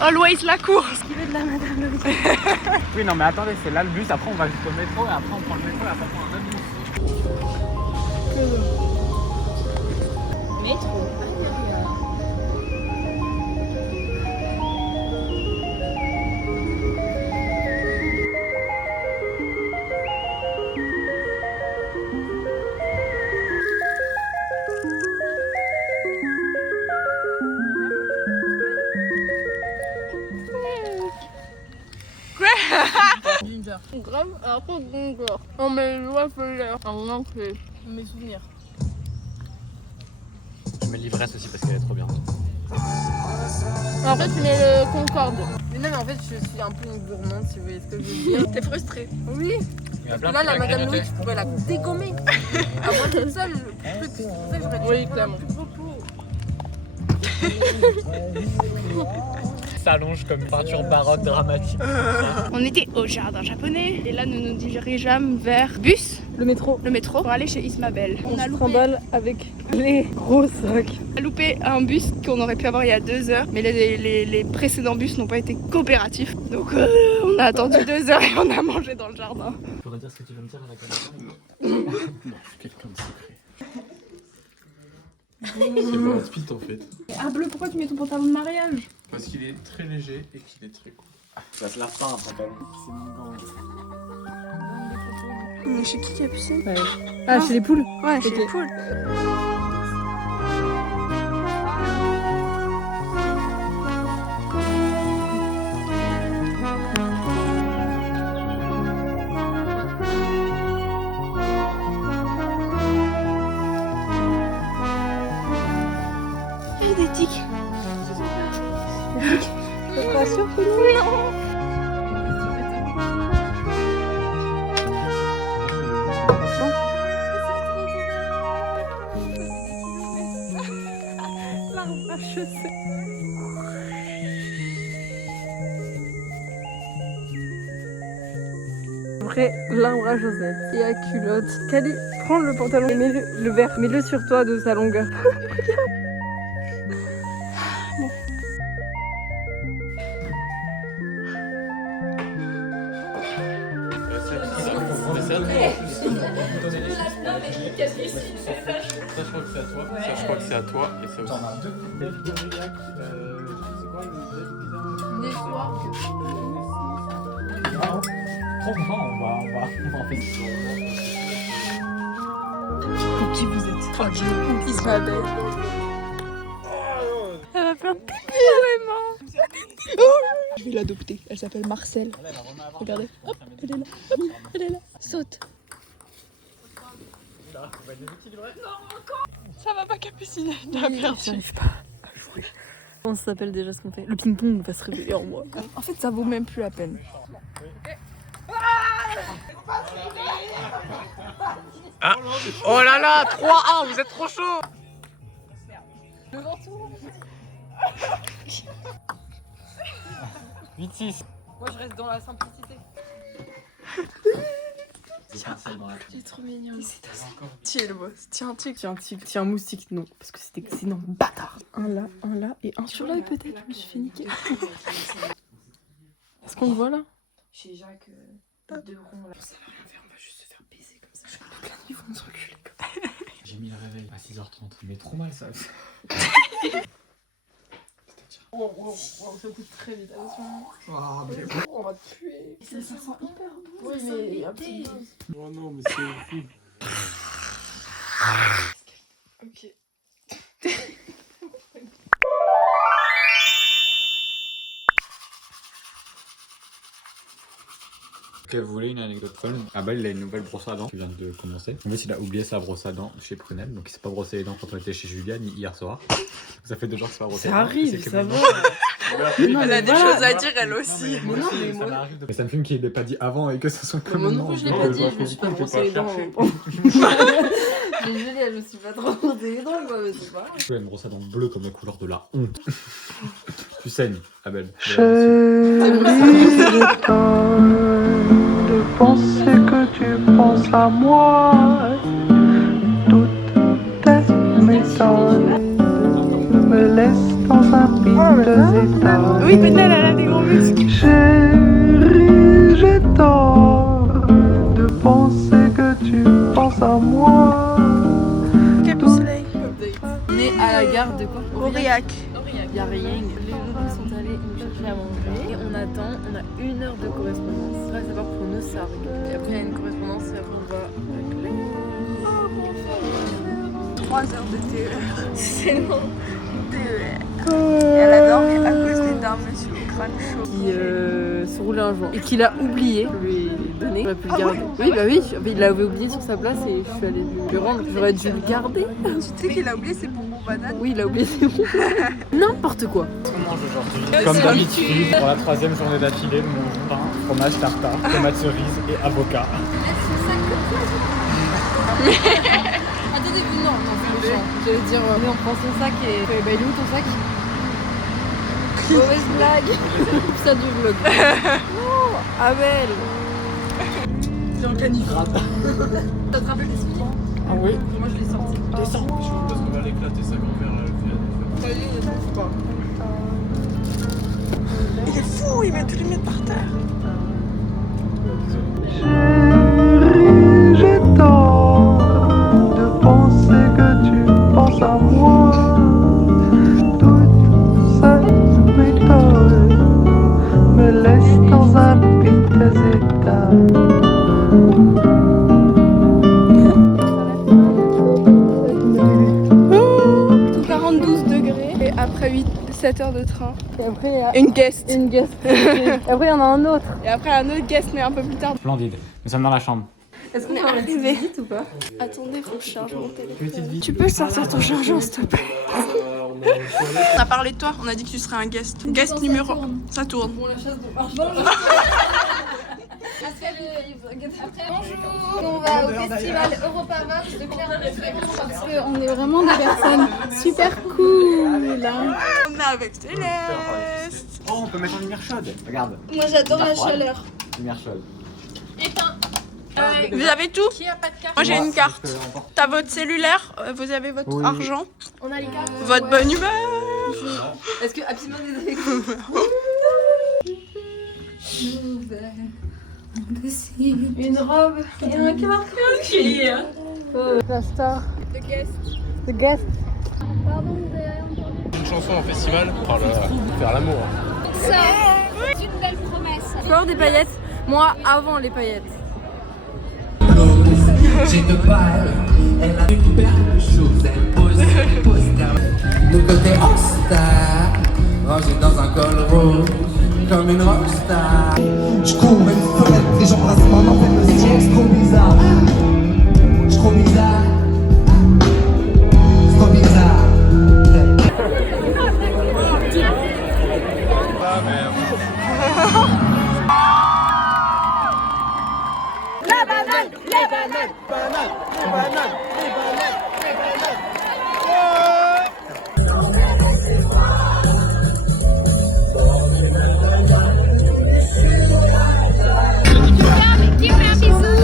Always la course. Ce qu'il veut de la madame le bus. Oui, non, mais attendez, c'est là le bus. Après, on va jusqu'au métro. Et après, on prend le métro. Et après, on prend un autre bus. Métro. Ginger. Grave, après ginger. Oh mais je vois que l'air. En entrée. Mes souvenirs. Je mets l'ivresse aussi parce qu'elle est trop bien. En fait, tu mets le Concorde. Mais non, mais en fait, je suis un peu une gourmande, si vous voyez ce que je veux dire. T'es frustrée. Oui. Il y a plein Là, de la trucs à madame grignoter. Louis, tu pourrais la dégommer. À moi toute seule, le truc. C'est pour ça que j'aurais oui, clairement. Plus gros pot. S'allonge comme une peinture baroque dramatique. On était au jardin japonais et là nous nous dirigeons vers bus, le métro, pour aller chez Ismabel. On a loupé, avec les gros sacs. un bus qu'on aurait pu avoir il y a 2 heures, mais les précédents bus n'ont pas été coopératifs. Donc on a attendu 2 heures et on a mangé dans le jardin. Tu pourrais dire ce que tu veux me dire à la caméra? Non, je suis quelqu'un de secret. C'est Brad Pitt en fait. Ah bleu, pourquoi tu mets ton pantalon de mariage? Parce qu'il est très léger et qu'il est très cool. Ça se lave pas un pantalon. C'est mon gang. Mais chez qui y a piscine? Ah, chez les poules. Ouais, chez les poules. Il y a des tiques. T'es pas sûr que non? Après, l'arbre à Josette et à culotte. Cali, prends le pantalon et mets le vert, mets-le sur toi de sa longueur. Ça, je crois que c'est à toi. Ça, je crois que c'est à toi. Et ça aussi. T'en as deux. C'est quoi le Trop bien, on va en faire. Qui vous êtes? Tranquille. Ismabel. Elle va faire pipi vraiment. Je vais l'adopter. Elle s'appelle Marcel. Regardez. Hop, elle est là. Hop, elle est là. Saute. Ça va pas Capucine. T'as perdu. J'arrive pas à jouer. Comment ça s'appelle déjà ce qu'on fait? Le ping-pong va se réveiller en moi. En fait, ça vaut même plus la peine. Ah. Oh là là, 3-1, vous êtes trop chaud. Devant tout. 8-6. Moi, je reste dans la simplicité. C'est trop mignon. Tiens le boss. Tiens, tic. Tiens un tigre, tiens un moustique, non. Parce que c'était sinon bâtard. Un là et un sur l'œil peut-être. Je me suis fait niquer. Est-ce qu'on le voit là? Chez Jacques, deux ronds là. Ça va rien faire, on va juste se faire baiser comme ça. Toute la nuit, ils vont se reculer comme ça. J'ai mis le réveil à 6h30. Mais trop mal ça. Wow, ça coûte très vite. Attention. On va te tuer. Ça sent hyper bon. Oui, mais un petit dose. Oh non, mais c'est fou. Ok. Ok, vous voulez une anecdote folle? Abel, il a une nouvelle brosse à dents qui vient de commencer. En fait, il a oublié sa brosse à dents chez Prunel, donc il s'est pas brossé les dents quand on était chez Julia ni hier soir. Ça fait 2 jours qu'il s'est pas brossé les Ça dents. arrive, C'est que ça maintenant- va. Elle a des voilà. choses à dire elle aussi. Mais non, aussi, mais ça moi- m'arrive de- Mais ça me fume qu'il l'ait pas dit avant et que ça soit comme Moi non maintenant. plus, je l'ai Non, pas mais dit, bah, je me suis pas faut brossé les dents. chercher. Désolée, je me suis pas trop brossé les dents, quoi, mais c'est pas grave. Tu as une brosse à dents bleue comme la couleur de la honte. Tu saignes, Abel. De penser que tu penses à moi, toutes tes méthodes me laissent dans un piteux état. Oui, Penel, elle a des grands muscles. Chérie, j'ai tort de penser que tu penses à moi. Quel beau soleil. On est à la gare de quoi? Aurillac. Il y a rien. Les locaux sont allés nous chercher à manger. Et on attend, on a 1 heure de correspondance. Il va savoir pour nous ça. Et après il y a une correspondance et après on va à Claire. 3 heures de TER. C'est long. TER. Et elle a dormi à cause des dents, monsieur au crâne chaud. Qui se roulait un joint et qu'il a oublié de lui donner. J'aurais pu le garder. Oui, bah oui, il l'avait oublié sur sa place et je suis allée lui rendre. J'aurais dû le garder. Tu sais qu'il a oublié ses bonbons bananes. Oui, il a oublié ses bonbons. N'importe quoi. Ce qu'on mange aujourd'hui, comme d'habitude, pour la 3e journée d'affilée, nous mangeons pain, fromage tartare, tomate cerise et avocat. Attendez-vous, non, c'est méchant. J'allais dire, mais on prend son sac et. Bah, il est où ton sac? Mauvaise blague. Coupe ça du vlog. Oh, Abel. C'est en canif. T'as te rappelé tes souvenirs? Ah oui. Moi je l'ai sorti. Descends. Parce qu'on va l'éclater sa grand-mère. Il est fou, il va tous les mettre par terre. Chérie, j'ai tort de penser que tu penses à moi. Toute cette méthode me laisse dans un piteux état. 42 degrés. Et après 7 heures de train. Et après il y a Une guest. une guest. Et après il y en a un autre. Et après un autre guest, mais un peu plus tard. Splendide. Nous sommes dans la chambre. Est-ce qu'on On est peut en mettre arrivé. vite ou pas? Attendez, faut que je charge mon téléphone. Tu peux sortir ton chargeur, s'il te plaît? On a parlé de toi, on a dit que tu serais un guest. Guest numéro. Ça tourne. Bon, la chasse de bonjour. Bonjour, on va au festival Europa Vox de Clermont parce qu'on est vraiment des personnes super cool. Hein. On est avec Céleste. Oh, on peut mettre en lumière chaude. Regarde. Moi j'adore la chaleur. Lumière chaude. Vous avez tout? Qui a pas de carte? Moi j'ai une carte. T'as votre cellulaire, vous avez votre Oui. argent, On a les cartes. votre bonne humeur. Est-ce que Happy Man est avec Une robe et un cœur. la star? The guest. The guest. Pardon, Une chanson en festival pour faire l'amour. ça, c'est une belle promesse. Tu peux avoir des paillettes? Moi avant les paillettes. J'ai deux balles, elle a découvert quelque chose, elle pose le côté rockstar, rangé dans un col rouge, comme une rockstar. Je cours une fenêtre et j'embrasse ma main dans le ciel, c'est trop bizarre. C'est trop bizarre. C'est trop bizarre. Ah merde. Qui fait un bisou?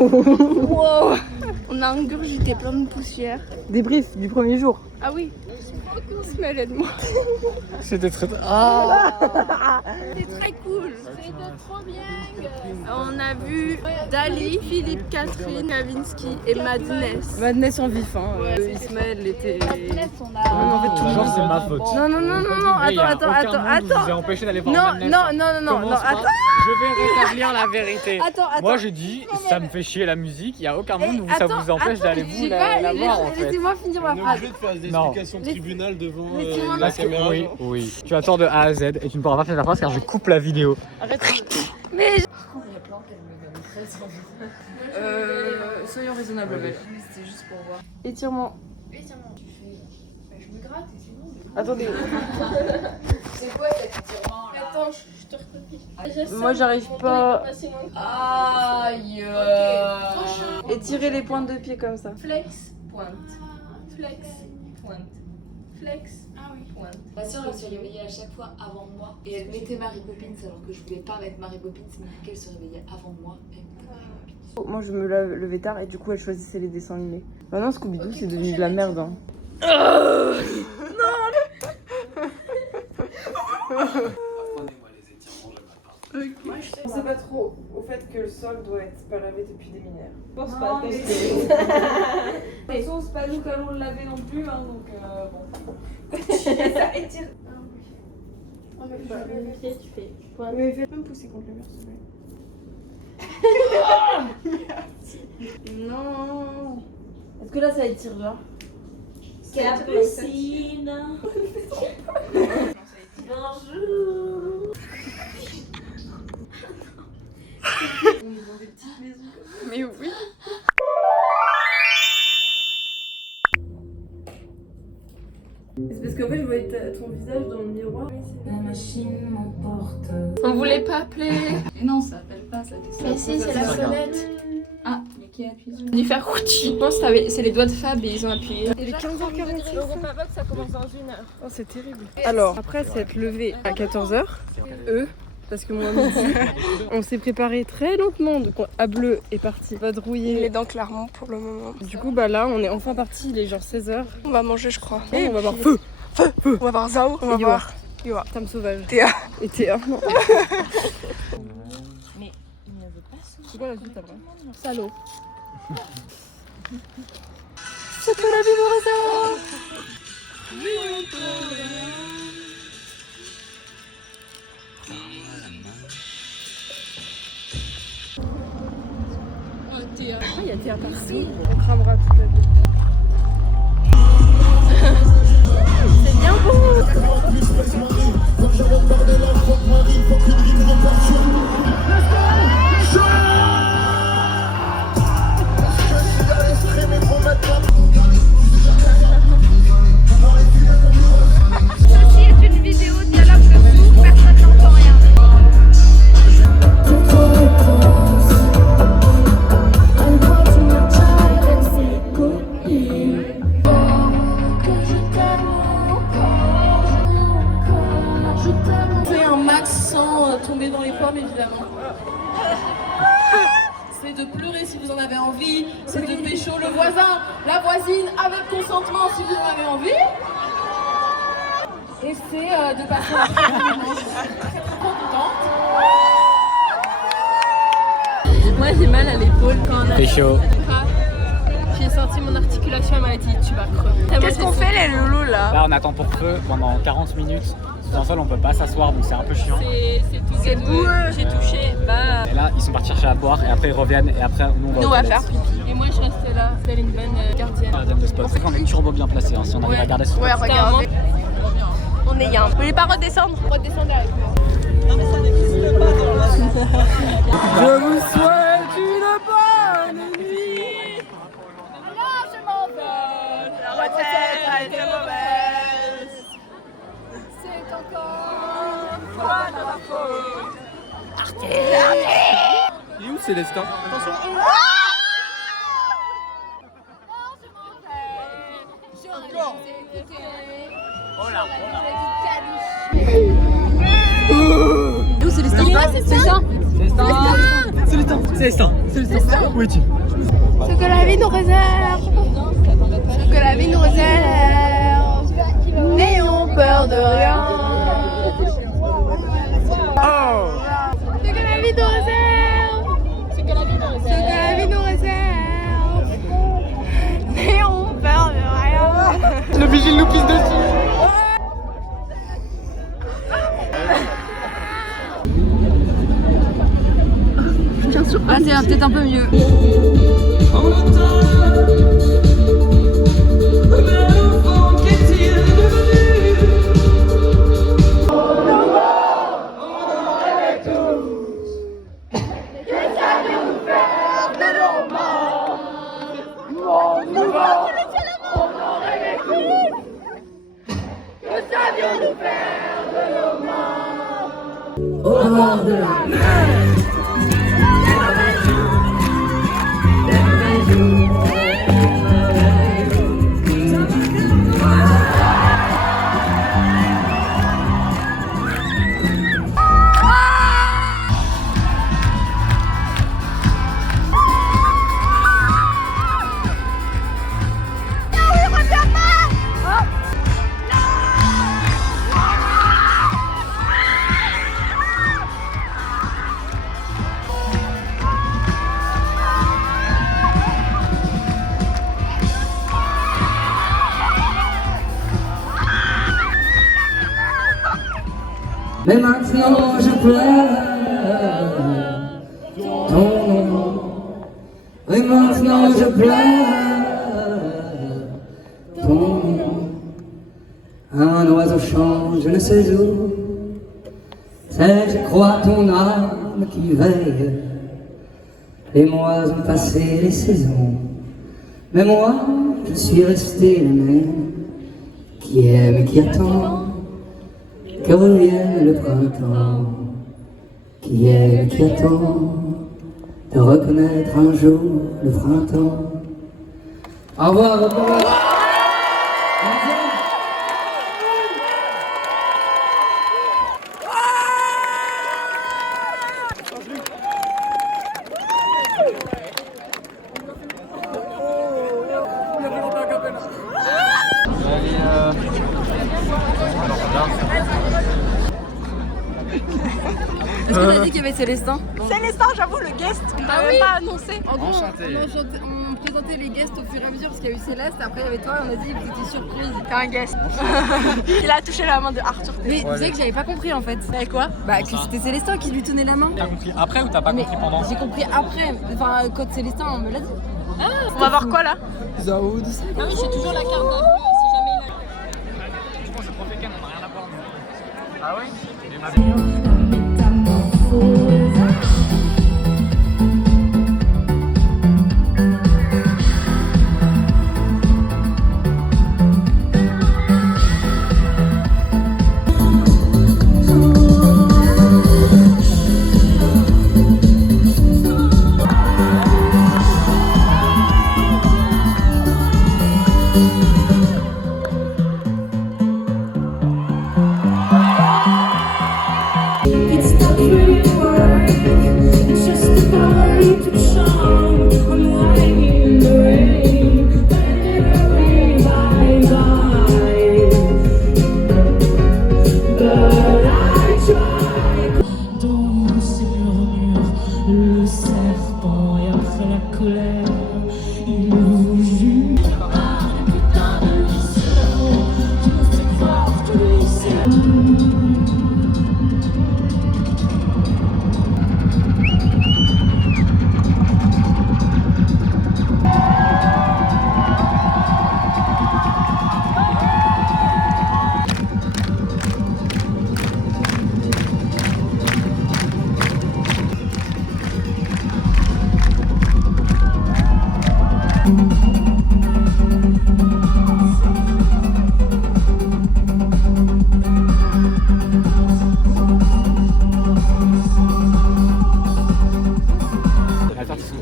Wow. On a ingurgité plein de poussière. Débrief du premier jour. Ah oui. On se mêlait de moi. C'était très... C'était très cool. C'était trop bien. On a vu Dali, Philippe, Catherine, Kavinsky et Madness. Madness en vif, hein. Ismaël était... Genre c'est ma faute. Non, attends. Je vous ai empêché d'aller voir Non, Madness. non, attends. Je vais rétablir la vérité. Attends. Moi je dis, ça me fait chier la musique, il n'y a aucun monde où ça attends, vous empêche d'aller vous la voir en fait. Laissez-moi finir ma On est phrase. obligé de faire des Non. explications tribunal devant Laissez-moi la Parce que, caméra. oui, oui. Tu as tort de A à Z et tu ne pourras pas faire la phrase car je coupe la vidéo. Soyons raisonnables, Belle. C'était juste pour voir. Étirement. Je me gratte et c'est bon. Attendez. C'est quoi cet étirement là? Attends, je te recopie. Moi, j'arrive pas. Aïe. Étirer les pointes de pied comme ça. Flex, pointe. Flex, pointe. Flex, pointe. Ma soeur elle se réveillait à chaque fois avant moi et elle mettait Mary Poppins alors que je voulais pas mettre Mary Poppins mais qu'elle se réveillait avant moi et elle mettait Mary Poppins. Moi, je me levais tard et du coup, elle choisissait les dessins animés. Maintenant, Scooby-Doo, c'est devenu de la merde. Hein. On sait pas trop au fait que le sol doit être pas lavé depuis des millénaires. Je pense pas. De toute façon, c'est pas nous qui allons le laver non plus, hein, donc bon. Ça étire. Oh, mais je vais vérifier, tu fais. Mais fais même pousser contre le mur, s'il te plaît. Non. Est-ce que là, ça étire là? Capucine. Bonjour. Mais oui. C'est parce qu'en fait, je voyais ton visage dans le miroir. La machine m'emporte. On voulait pas appeler. Mais non, ça appelle pas, ça descend. Mais si, c'est la sonnette. Ah, mais qui appuie sur On dit faire routi. Je pense que c'est les doigts de Fab et ils ont appuyé. Il est 15h46. Europavox, ça commence dans 1 heure. Oh, c'est terrible. Alors, après s'être levé à 14h, parce que moi, midi, on s'est préparé très lentement. Donc, à Bleu est parti vadrouiller. Les dents Clermont pour le moment. Du coup, bah là, on est enfin parti. Il est genre 16h. On va manger, je crois. Et on va voir Feu. On va voir Zao. On va Et voir Yoa. Femme sauvage. Théa. Et Théa. Mais il ne veut pas se. C'est quoi la suite après? Salaud. C'est que la vie de Rosa. Il y a Théa partout. On cramera toute la vie. C'est bien beau. Ceci est une vidéo dialogue de fou, personne n'entend rien. Fais un max sans tomber dans les pommes évidemment. C'est de pleurer si vous en avez envie, c'est de pécho le voisin, la voisine avec consentement si vous en avez envie. Et c'est de passer un très bon moment. Je suis très contente. Moi, j'ai mal à l'épaule quand on a. C'est chaud. J'ai senti mon articulation, elle m'a dit tu vas crever. Qu'est-ce qu'on fait les loulous là? Là on attend pour feu pendant 40 minutes. Sous un sol on peut pas s'asseoir donc c'est un peu chiant. C'est boueux. J'ai touché. Bah. Et là ils sont partis chercher à boire et après ils reviennent et après nous on va Nous, aux on va toilettes. faire pipi. Et moi, je restais là. C'était une bonne gardienne. Gardienne de spot. C'est qu'on est turbo bien placé hein, si on arrive à garder ce spot. Ouais, regardez. On est bien. Vous voulez pas redescendre? Redescendez avec moi. Je vous souhaite une bonne nuit. Non, je m'en vais. La retraite a été mauvaise. C'est encore toi de ma faute. Il est où Célestin? Attention. D'où c'est les stars? C'est ça. Célestin. Où es-tu? Ce que la vie nous réserve. Ce que la vie nous réserve. N'ayons peur de rien. Ce que la vie nous réserve. Ce que la vie nous réserve. N'ayons peur de rien. Le vigile nous pisse dessus. Là c'est peut-être un peu mieux. Au bord de la mer. Mais maintenant je pleure ton nom. Et maintenant je pleure ton nom. Un oiseau chante, je ne sais où. C'est, je crois, ton âme qui veille. Les mois ont passé les saisons. Mais moi, je suis resté le même, qui aime et qui attend que revienne le printemps, qui aime, qui attend de reconnaître un jour le printemps. Au revoir, au revoir. Est-ce que t'as dit qu'il y avait Célestin? Célestin, j'avoue, le guest, on n'a même pas annoncé. En gros, on présentait les guests au fur et à mesure parce qu'il y a eu Céleste, après il y avait toi et on a dit que vous étiez surprise. T'es un guest. Il a touché la main de Arthur. Mais vous savez que j'avais pas compris en fait. Et quoi? Bah que c'était Célestin qui lui tenait la main. T'as compris après ou t'as pas compris pendant? J'ai compris après, enfin quand Célestin on me l'a dit. On va voir quoi là? Zaoud. Ah oui, j'ai toujours la carte d'un peu, si jamais il a... Je pense que pour quelqu'un, on a rien à voir. Ah oui?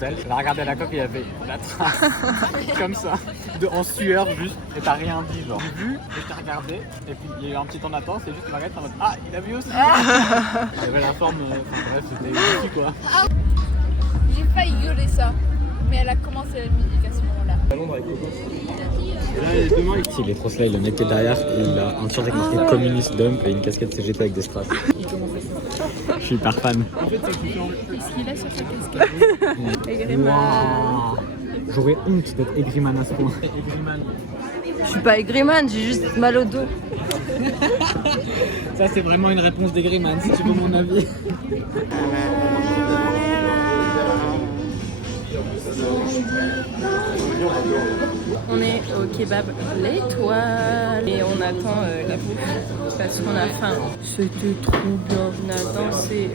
Elle a regardé la coque et il y avait la trace comme ça, en sueur juste, et t'as rien dit genre. J'ai vu, et je t'ai regardé, et puis il y a eu un petit temps d'attente, et juste tu m'as regardé en mode ah il a vu aussi. Il y avait la forme, bref c'était ici quoi. failli gueuler ça, mais elle a commencé la musique à ce moment-là. Il est trop slay, le mec qui est derrière, il a un t-shirt avec marqué communiste dump et une casquette CGT avec des strass. Je suis hyper fan. Qu'est-ce qu'il a sur sa casquette? Wow. J'aurais honte d'être aigriman à ce point. Je suis pas aigriman, j'ai juste mal au dos. Ça c'est vraiment une réponse d'aigriman si tu veux mon avis. On est au kebab L'Étoile et on attend la bouffe parce qu'on a faim. C'était trop bien, on a dansé.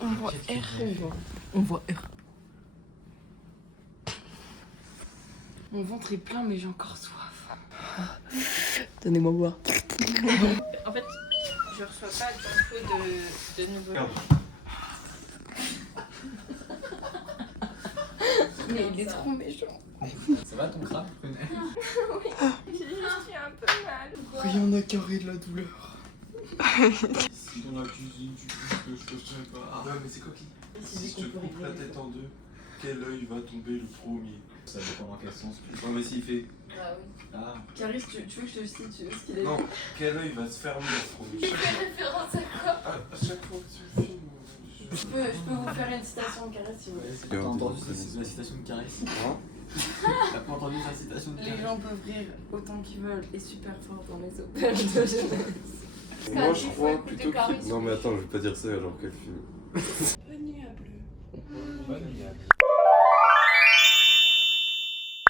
On voit R. On voit R. Mon ventre est plein mais j'ai encore soif. Donnez-moi boire. En fait, je reçois pas d'infos de nouveau. Mais il est trop méchant. Ça va ton crâne? Oui, j'ai juste eu un peu mal. Rien n'a carré de la douleur. Si dans la cuisine tu touches que je te sais pas. Ouais mais c'est coquille. Si je te coupe la tête en deux, quel œil va tomber le premier? Ça dépend dans quel sens. Ouais mais s'il fait... Ah oui. Ah. Caris, tu veux que je te cite ce qu'il a dit? Non, quel œil va se fermer en premier? Référence à quoi? À chaque fois que tu le filmes. Je peux vous faire une citation de Caris si vous voulez. T'as entendu la citation de Caris? T'as pas entendu sa citation de Caris? Les gens peuvent rire autant qu'ils veulent et super fort dans les auberges de jeunesse. Moi je crois plutôt que... Non mais attends, je vais pas dire ça alors quel film. Bonne nuit à bleu. Bonne nuit à bleu.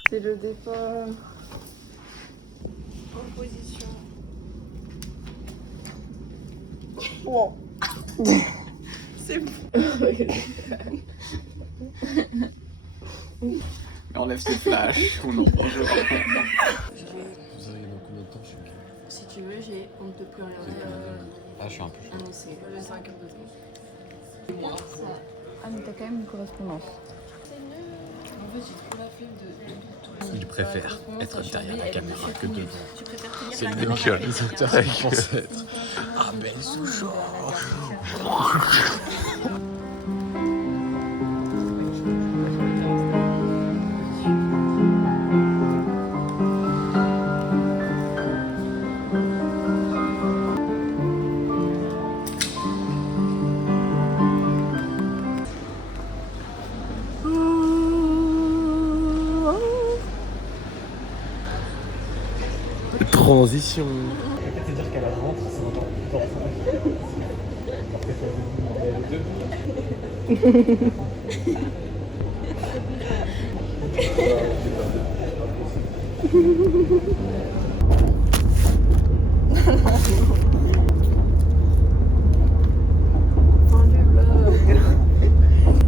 C'est le départ. En position. Wow. C'est bon. Mais enlève ces flashs ou non? Vous savez dans combien de temps je suis? Si tu veux, on ne peut plus rien dire. Ah je suis un peu chaud. C'est 5 heures de temps. Ah mais t'as quand même une correspondance. En fait, j'ai trop la flemme de Il préfère être derrière la caméra que devant. Tu préfères tenir C'est la le caméra. mec réalisateur avec pensette. Ah belle Souchon. Transition. C'est-à-dire qu'à la rentre, c'est encore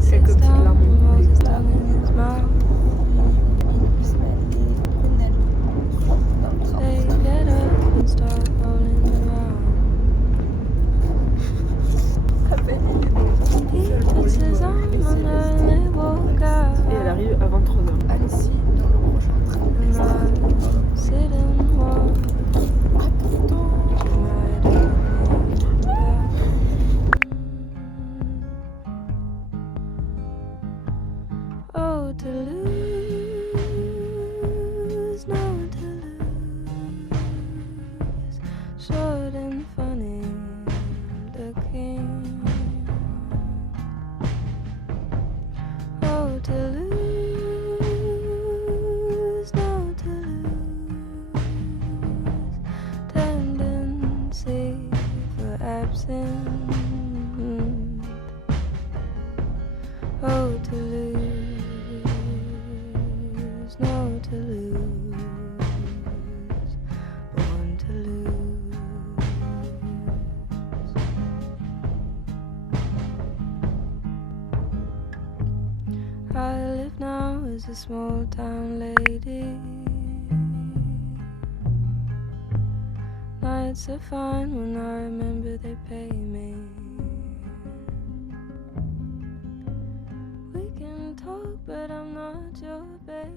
C'est comme ça, et elle arrive à 23h. Allez-y, dans le prochain train. Oh, to lose, no, to lose, short and funny looking. Oh, to lose, no, to lose, tendency for absence. Oh, to lose, no, to lose, born to lose. I live now as a small town lady. Nights are fine when I remember they pay me. We can talk, but I'm not your baby.